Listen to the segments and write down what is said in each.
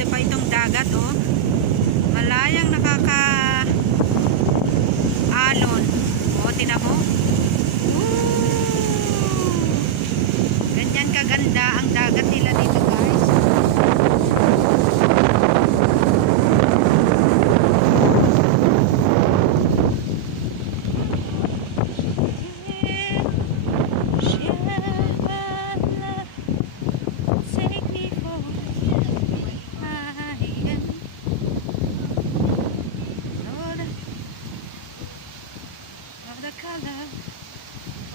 Ito pa itong dagat, oh. Malayang nakaka-alon. Oh, tinan mo. Ganyan kaganda ang dagat nila dito, guys. The color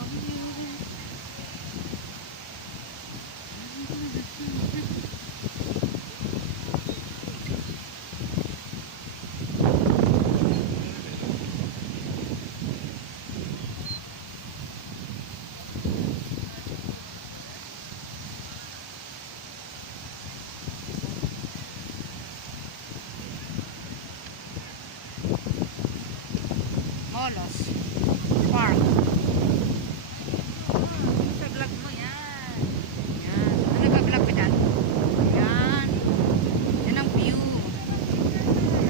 of you. Molos Park. Sa vlog mo yan. Yan. Ano ba vlog ko dyan? Yan. Yan ang view.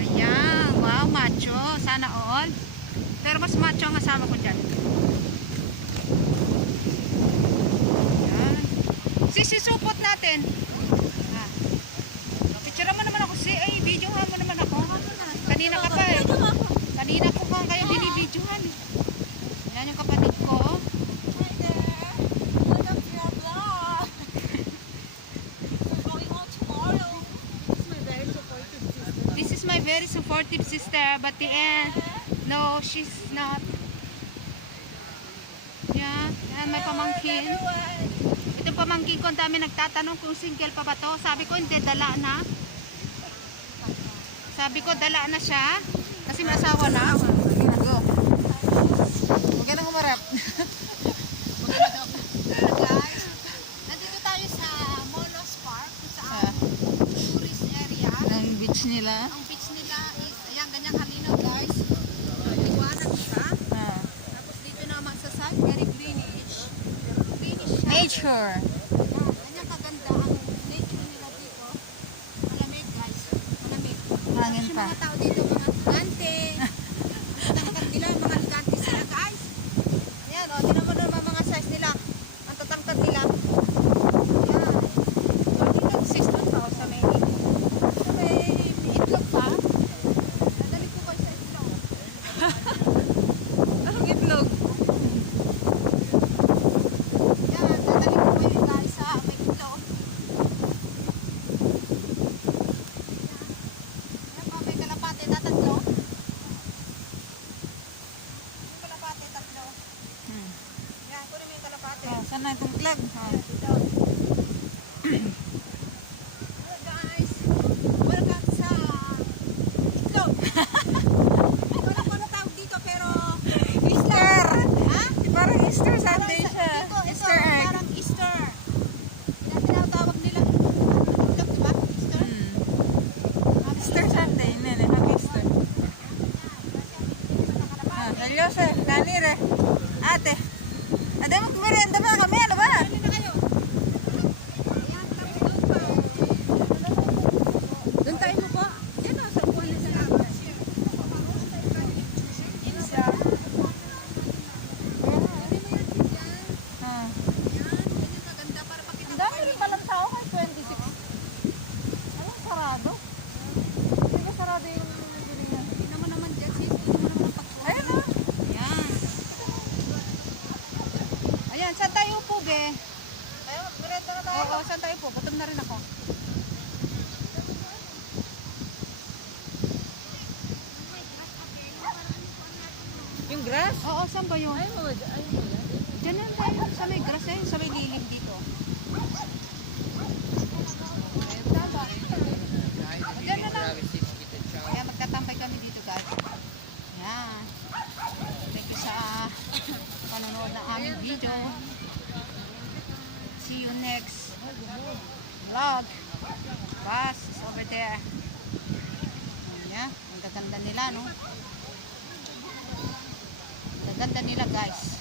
Ayan. Wow, macho. Sana all. Pero mas macho ang kasama ko dyan. Yan. Sisupot natin. Ha. Picture mo naman ako. Video mo naman ako. Kanina ka pa eh. Kanina ko kung kayo binibidyohan. Yan yung kapatid ko. Hi there. Welcome to your vlog. We're going on tomorrow. This is my very supportive sister. But the end, no, she's not. Yan. Yan, may pamangkin. Ito pamangkin ko, ang dami nagtatanong kung single pa ba to. Sabi ko, hindi, dala na. Sabi ko, dala na siya. Kasi may asawa na. Go. Huwag ka nang umarap. Guys, nandito tayo sa Molos Park. Sa tourist area. Ang beach nila. Ang beach nila is, ayan, ganyang halinaw guys. Liwanag siya. Tapos dito naman sa side, very greenish. Greenish siya. Nature. Ganyang kaganda ang nature nila dito. Malamig guys. Malamig. Hangin Yung pa. mga tao dito, mga gante. Mga ligante sila guys. Ayan o, tinan mo naman mga size nila. Ang tatangtad nila. Ayan. Dito 6,000 sa may itlog pa. Nadali ko kayo sa itlog. Anong itlog? Ayan, dadali ko kayo guys sa may itlog. Ayan pa, may kalapate, tatatlo. May kalapate, tatlo. Ayan, kunin mo yung kalapate. Saan na itong itlog? Hello guys, welcome sa itlog. Wala ko na tawag dito pero Easter! ha? Parang Easter Sunday siya. Ito, Easter egg. parang Easter. Yan tinatawag nila. Itlog, diba? Easter. Easter Sunday. Nene, happy Easter. Seryoso, nanire. Ate. Ate, magmerienda ba kami? Ano ba? Ano na kayo? Ayan, tapos doon pa. Doon tayo mo po. Yan o, sa upuan na sa labas. Ah. Yan, ganyan maganda para makita Ang dami rin palang tao kay 26. Anong sarado? Hindi ba sarado yung bilihan? Tingnan mo naman dyan, sis. Tingnan mo naman ang pagkuhan. Ayun ah. Ayan. Ayan, saan tayo po, be? Tayo, magmerienda na tayo. Oo, saan tayo po? Gutom na rin ako. Yung grass? Oo, saan ba yun? Ay mo. Diyan lang tayo. Sa may grass eh. Sa may lilim dito. Diyan na lang. Kaya magtatambay kami dito, guys. Yan. Thank you sa panonood ng aming video. See you next vlog. Bus is over there. Ayan. Ang gaganda nila, no? Ang gaganda nila, guys.